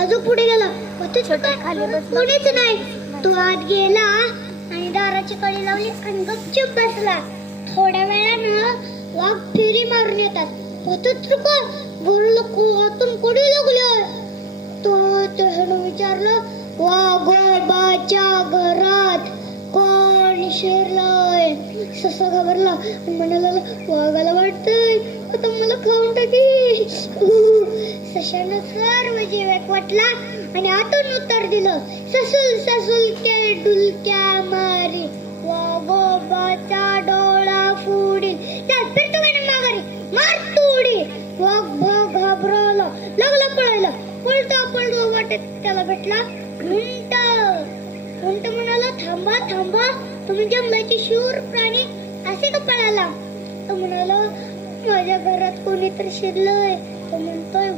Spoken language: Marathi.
अजून पुढे गेला होते छोटा खाली बस कोणीच नाही. तो आत गेला आणि दाराची कडी लावली आणि गपचूप बसला. थोड्या वेळानं वाघ फेरी मारून येतात. पतत्रुका बोललो आतून कोणी लागलोय. तो त्यानं विचारलं, वाघोबाच्या घरात कोण शिरलाय. ससा घाबरला आणि म्हणाला, वाघाला वाटतंय आता मला खाऊन टाकी. सशानं सर्व जीव एकवटला आणि आतून उत्तर दिलं, ससूल ससूल के डुलक्या मारी वाघोबाचा डोळा फुडील. चल फिरतो का माघारी मार तोडी. वाघ घाबरला लागला पळायला. पळता वाटेत त्याला भेटला उंट. उंट म्हणाला, थांबा थांबा, तुम्ही जंगलाचे शूर प्राणी असे का पळाला. तो म्हणाला, माझ्या घरात कोणीतरी शिरलंय. तो म्हणतोय